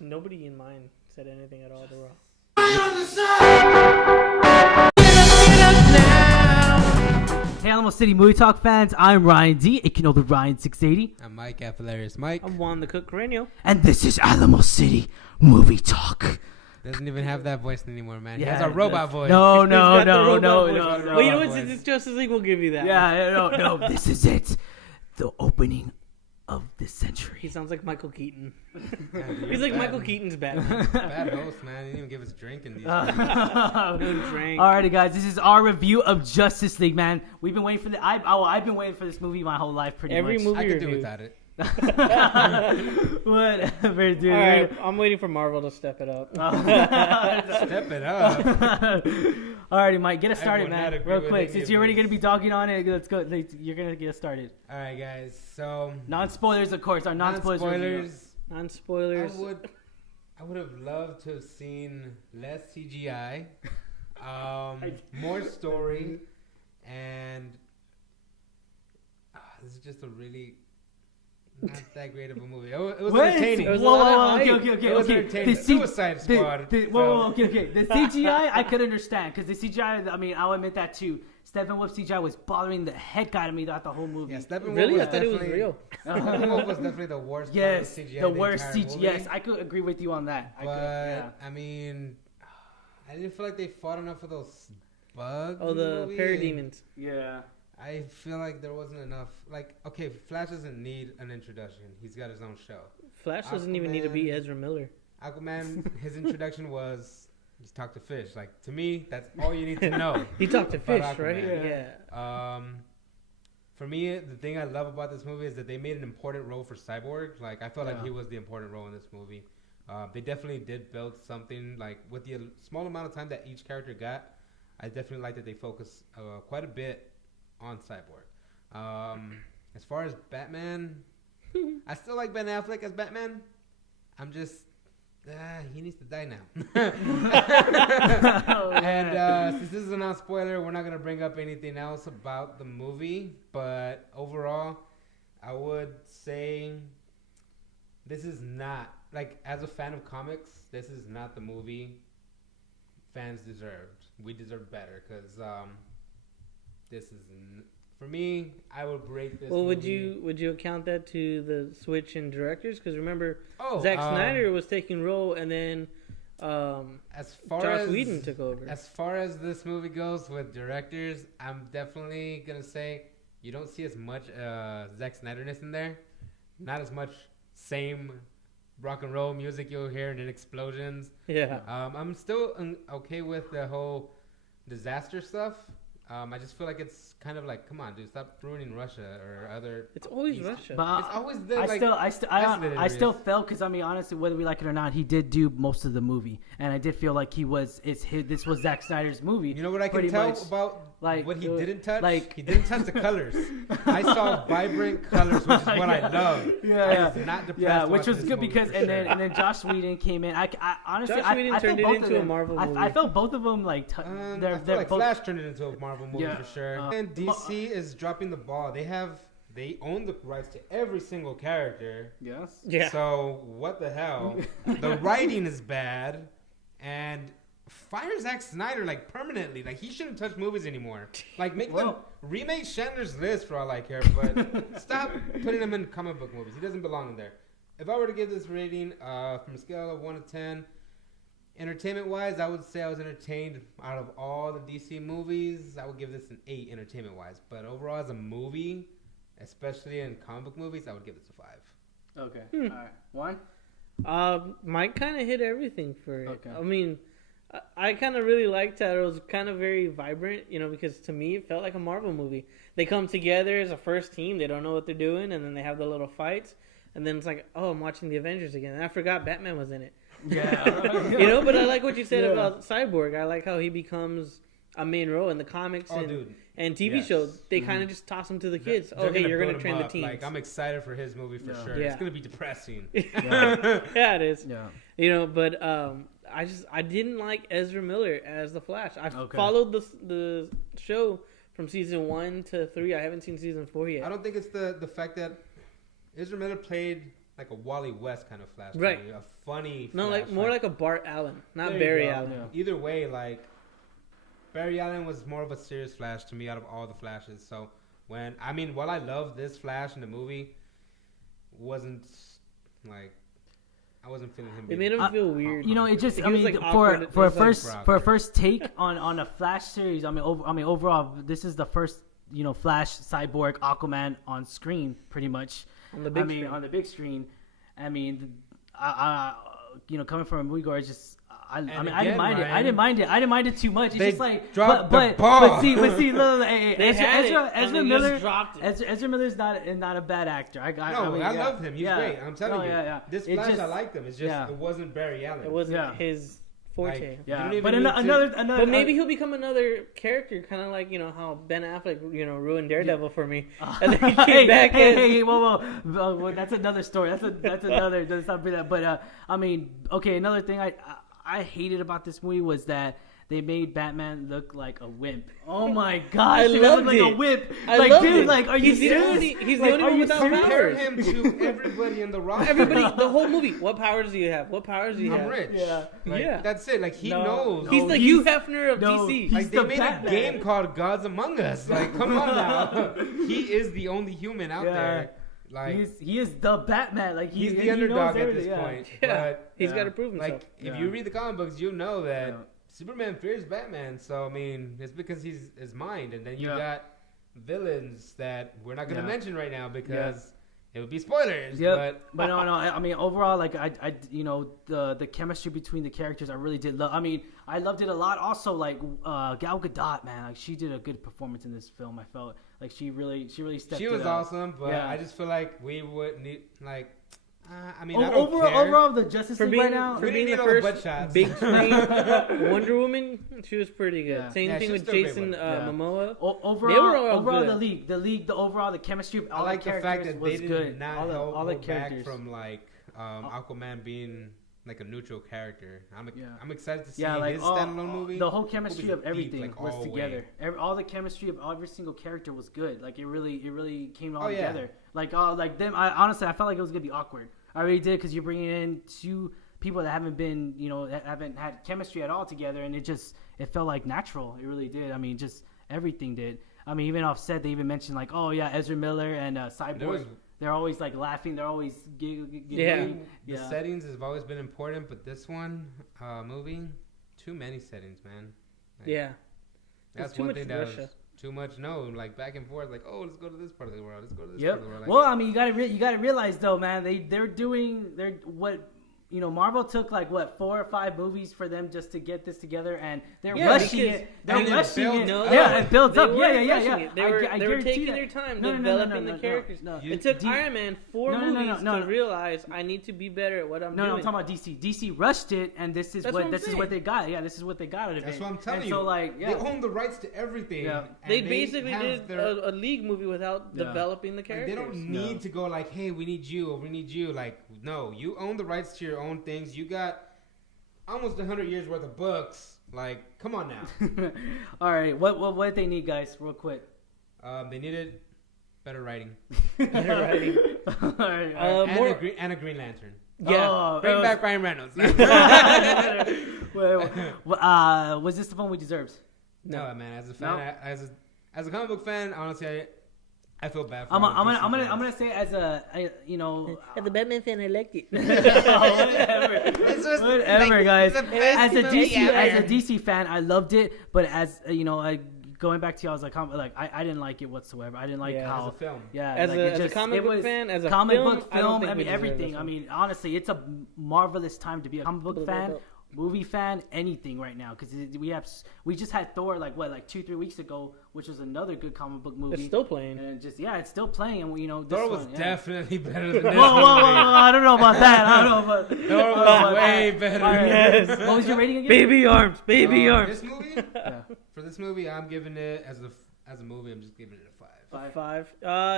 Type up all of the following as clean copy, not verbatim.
Nobody in mine said anything at all. They were all... Hey, Alamo City Movie Talk fans, I'm Ryan D, aka the Ryan 680. I'm Mike at Hilarious Mike. I'm Juan the Cook Carreño. And this is Alamo City Movie Talk. Doesn't even have that voice anymore, man. Yeah, he has a robot voice. No. Well, you know Robot what? Since it's Justice League, we'll give you that. Yeah, no, this is it. The opening of this century. He sounds like Michael Keaton. Yeah, dude, He's like bad. Michael Keaton's Batman. Bad host, man. He didn't even give us a drink in these. Alrighty, guys, this is our review of Justice League, man. We've been waiting for I've been waiting for this movie my whole life, pretty Every much. movie I could do review. without it. Whatever, dude. All right, I'm waiting for Marvel to step it up. Step it up. Alrighty, Mike, get us started, Everyone had man. agree Real with quick, any since of you're already this. gonna be dogging on it, let's go. You're gonna get us started. All right, guys. So Non-spoilers, of course. Our non-spoilers. review. Non-spoilers. I would have loved to have seen less CGI, more story, and this is just a really not that great of a movie. It was entertaining. It was a lot of hype. Okay. It was entertaining. The Suicide Squad. Okay. The CGI I could understand because the CGI. I mean, I'll admit that too. Steppenwolf CGI was bothering the heck out of me throughout the whole movie. Yeah, Steppenwolf Really? was I thought it was definitely- real. Steppenwolf was definitely the worst. Yes, part of CGI the in worst entire CGI. movie. Yes, I could agree with you on that. I mean, I didn't feel like they fought enough of those bugs. Oh, in the movie. parademons. Yeah. I feel like there wasn't enough. Like, okay, Flash doesn't need an introduction. He's got his own show. Flash doesn't even need to be Ezra Miller. Aquaman, his introduction was he's talked to fish. Like, to me, that's all you need to know. He talked to fish, about right? Aquaman. Yeah. For me, the thing I love about this movie is that they made an important role for Cyborg. Like, I felt like Yeah. he was the important role in this movie. They definitely did build something, like, with the small amount of time that each character got, I definitely like that they focus quite a bit on Cyborg. As far as Batman, I still like Ben Affleck as Batman. I'm just, he needs to die now. And since this is a non-spoiler, we're not going to bring up anything else about the movie. But overall, I would say this is not, like, as a fan of comics, this is not the movie fans deserved. We deserve better because this is, for me, I would rate this. Well, movie. would you account that to the switch in directors? Because remember, Oh, Zack Snyder was taking role, and then as far Joss as Whedon took over. As far as this movie goes with directors, I'm definitely gonna say you don't see as much Zack Snyderness in there. Not as much same rock and roll music you'll hear and then explosions. Yeah. I'm still okay with the whole disaster stuff. I just feel like it's kind of like, come on, dude, stop ruining Russia or other. It's always Russia. But It's always the, I like, still isolated still areas. felt, because I mean, honestly, whether we like it or not, he did do most of the movie, and I did feel like this was Zack Snyder's movie. You know what I can pretty tell much. about Like, what he it was- didn't touch? like- He didn't touch the colors. I saw vibrant colors, which is what I love. Yeah, I was not depressed yeah, which watching was this good movie because for and sure. then Josh Whedon came in. I honestly Josh Whedon I felt turned it both into of a them. Marvel movie. I felt both of them like I they're feel like both. Flash turned it into a Marvel movie Yeah. for sure. And DC is dropping the ball. They own the rights to every single character. Yes. Yeah. So what the hell? The writing is bad, and fire Zack Snyder like permanently. Like, he shouldn't touch movies anymore. Like, remake Chandler's List for all I care, but stop putting him in comic book movies. He doesn't belong in there. If I were to give this rating from a scale of 1 to 10, entertainment-wise, I would say I was entertained out of all the DC movies. I would give this an 8 entertainment-wise. But overall, as a movie, especially in comic book movies, I would give this a 5. Okay. All right. One. Mike kind of hit everything for it. Okay. I mean, I kind of really liked that it was kind of very vibrant, because to me it felt like a Marvel movie. They come together as a first team. They don't know what they're doing, and then they have the little fights. And then it's like, oh, I'm watching the Avengers again. And I forgot Batman was in it. Yeah. But I like what you said about Cyborg. I like how he becomes a main role in the comics and TV shows. They kind of just toss him to the kids. They're Okay, you're build going to train him the up. teams. Like, I'm excited for his movie for sure. Yeah. It's going to be depressing. Yeah, it is. Yeah. But I didn't like Ezra Miller as the Flash. I followed the show from season 1 to 3. I haven't seen season 4 yet. I don't think it's the fact that Ezra Miller played like a Wally West kind of Flash. Right. Movie, a funny. No, Flash, like more like a Bart Allen, not There you Barry go. Allen. Yeah. Either way, like Barry Allen was more of a serious Flash to me out of all the Flashes. So while I love this Flash in the movie, wasn't like I wasn't feeling him. It made him feel weird. You know, it just He I was, mean like, for awkward. for a It was, like, first Brock. for a first take on a Flash series. I mean overall, this is the first Flash, Cyborg, Aquaman on screen, pretty much. On the big I mean, screen. on the big screen. I mean, I coming from a moviegoer, I didn't mind it. I didn't mind it too much. It's They just like, dropped but the ball. but see, look, hey, They had it, Ezra and they Miller, just dropped it. Ezra Miller's not a bad actor. I love him. He's great. I'm telling you. Yeah. This It Flash, just- I liked him. It's just it wasn't Barry Allen. It wasn't Yeah. his forte. Like, Yeah, You don't but even need another. But maybe he'll become another character, kind of like how Ben Affleck, ruined Daredevil for me, and then he came back. Hey, whoa, well, that's another story. That's another. Let's not be that. But I mean, okay, another thing I hated about this movie was that they made Batman look like a wimp. Oh my gosh, I he loved looked like it. a wimp. I Like, loved dude, it. like, are you He's the serious? only- he's the Like, only are one you without serious? Compare powers. him to everybody in the roster. Everybody, the whole movie. What powers do you have? What powers do you I'm have? rich. Yeah. Like, Yeah. That's it. Like he No, knows. no. He's the Hugh Hefner of DC. he's Like they the made Batman. a game called Gods Among Us. Like, come on now. He is the only human out Yeah. there. Like he is the Batman. Like he's he the underdog knows at this everything, point. Yeah. But He's Yeah. got to prove himself. like if Yeah. you read the comic books, you know that Yeah. Superman fears Batman. So I mean, it's because he's his mind, and then you Yeah. got villains that we're not gonna Yeah. mention right now because it would be spoilers. Yeah, But no. I mean, overall, like the chemistry between the characters, I really did love. I mean, I loved it a lot. Also, like Gal Gadot, man, like she did a good performance in this film. I felt like she really stepped. she was it up. awesome. But Yeah. I just feel like we would need like. I mean, O- I don't care. overall, the Justice for League being, right now. for We being didn't the need all the butt first shots. big screen Wonder Woman, she was pretty good. Yeah. Same Yeah, thing she was with still a great Jason one. Yeah. Momoa. Overall, They were all overall good. the league, the overall, the chemistry of I all like the the characters fact that was they good. did not all the hold back characters. from like Aquaman being like a neutral character. Yeah. I'm excited to see Yeah, like his standalone movie. the whole chemistry Movies of are deep, everything like, was all the together. way. All the chemistry of every single character was good. Like it really came all Oh, yeah. together. Like them. Honestly, I felt like it was gonna be awkward. I really did because you're bringing in two people that haven't been, that haven't had chemistry at all together, and it felt like natural. It really did. I mean, just everything did. I mean, even off set, they even mentioned like, oh yeah, Ezra Miller and Cyborg. They're always like laughing. They're always giggling. The settings have always been important, but this one movie, too many settings, man. Like, Yeah. that's too one much thing that Russia. was too much. No, like back and forth, like let's go to this part of the world. Let's go to this Yep. part of the world. Like, Well, I mean, you gotta realize though, man, they're what. Marvel took like 4 or 5 movies for them just to get this together, and they're rushing because- it. They're and it rushing builds it. up. Yeah, it builds They up. weren't Yeah. rushing it. They were guarantee taking that. their time No, developing no, the characters. no. It took D- Iron Man 4 No, no, no, movies no. to realize I need to be better at what I'm doing. No, I'm talking about DC. DC rushed it, and this is That's what what I'm this is saying. what they got. Yeah, this is what they got out of it. that's what I'm telling and you. So like, They own the rights to everything. Yeah. and They basically have did their- a league movie without Yeah. developing the Like, they characters. don't need to go like, hey, we need you or we need you. Like, no, you own the rights to your own things. You got almost 100 years worth of books. Like, come on now. All right, what they need, guys, real quick. They needed better writing Better writing. All right. and a Green Lantern. Yeah. Oh, Bring it was- back Ryan Reynolds. Was this the one we deserved? No, man. As a fan, as a comic book fan, honestly, I feel bad for. I'm all the DC gonna fans. say as a As a Batman fan, I liked it. whatever, guys. As a DC Yeah. DC fan, I loved it, but as going back to you, I was like, I didn't like it whatsoever. I didn't like Yeah. how As a film. Yeah, As like, a- it as a just- comic it book was fan, as a comic film, book I don't film, think I we mean deserve everything. this I one. mean, honestly, it's a marvelous time to be a comic book Dope, fan, dope. movie fan, anything right now because we just had Thor like 2-3 weeks ago, which was another good comic book movie. It's still playing. and it's still playing, and this Thor was one, yeah. definitely better than this. Whoa, movie. I don't know about that. I don't know about Thor was way better. All right. Yes. What was your rating again? Baby arms, baby arms. This movie, Yeah. for this movie, I'm giving it as a movie. I'm just giving it a 5. 5.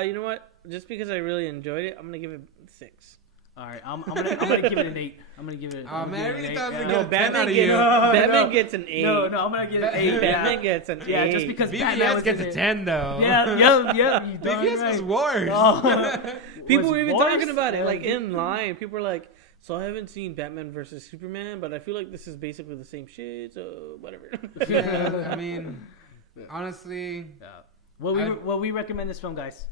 You know what? Just because I really enjoyed it, I'm gonna give it 6. All right, I'm gonna give it an 8. I'm gonna give it. Oh man, I really thought it was No, gonna get a 10 out Batman of gets, you. Batman gets an 8. No, I'm gonna give it an 8. Batman gets an 8. Yeah, just because Batman BVS was gets in a it. 10 though. Yeah. You darn BVS right. was worse. Oh. People Was were even worse? talking about it, like in line. People were like, "So I haven't seen Batman versus Superman, but I feel like this is basically the same shit. So whatever." Yeah, I mean, honestly, Well, we recommend this film, guys.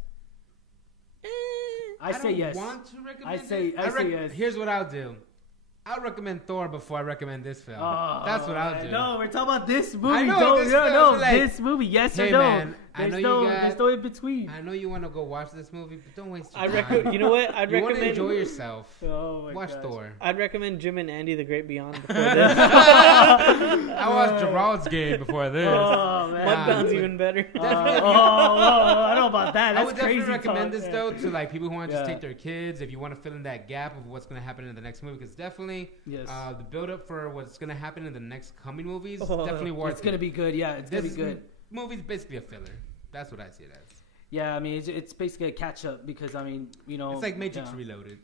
I say don't yes. want to recommend I say yes. Here's what I'll do. I'll recommend Thor before I recommend this film. Oh, That's what I'll do. No, we're talking about this movie. I know, this film's like, this movie. Yes hey, or no? man, I know you there's no in between. I know you want to go watch this movie, but don't waste your time. You know what? I'd You want to recommend enjoy yourself. Oh my Watch gosh. Thor. I'd recommend Jim and Andy: The Great Beyond before this. I watched Gerald's Game before this. Oh man. Mudbound's even better. I don't know about that. I That's would crazy. definitely recommend talk. this though to like people who want to just Yeah. take their kids. If you want to fill in that gap of what's going to happen in the next movie, because definitely Yes. the build up for what's going to happen in the next coming movies Oh, definitely worth It's gonna be good. Yeah, it's gonna be This good. movie's basically a filler. That's what I see it as. Yeah, I mean it's basically a catch up because I mean It's like Matrix yeah. Reloaded.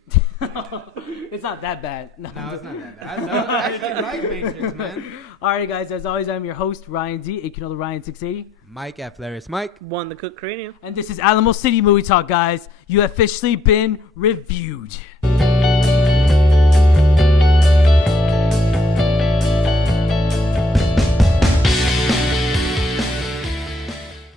It's not that bad. No, it's not that bad. I actually like Matrix, man. Alright guys, as always I'm your host Ryan D, aka the Ryan 680. Mike Flarius Mike. One the Cook Cranium. And this is Alamo City Movie Talk, guys. You have officially been reviewed.